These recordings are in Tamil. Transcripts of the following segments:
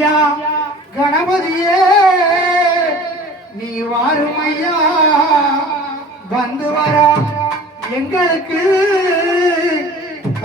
ஐயா கணபதியே நீ வாரும் ஐயா வந்து வரா எங்களுக்கு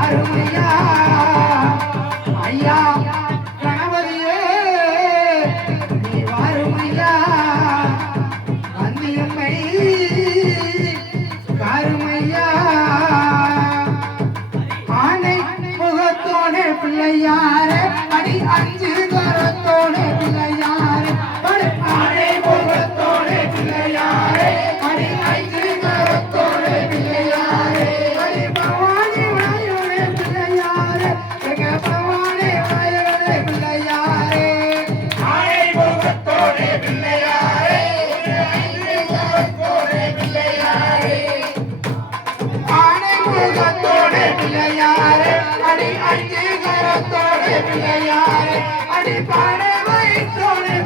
ஐயா. ஐயா பிள்ளையாரே அடி பாட வைத்தோடு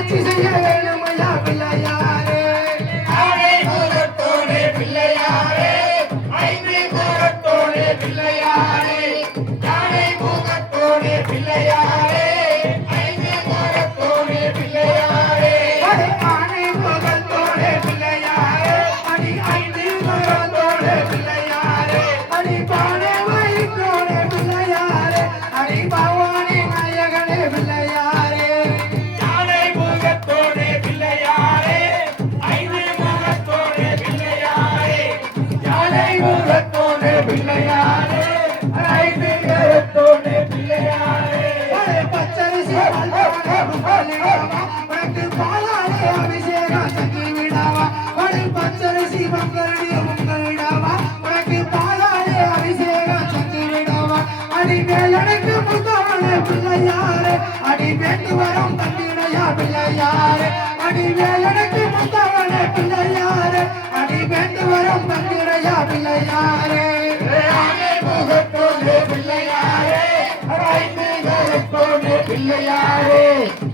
ஆட்சி செய்ய வேணும் ஐயா பிள்ளையா. அடிவேலனுக்கு முத்தவன பிள்ளையாரே அடி வேண்டு வரும் பந்திரையா பிள்ளையாரே பிள்ளையாரே பிள்ளையாரே.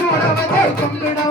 చూడవదే తొమ్మిడ.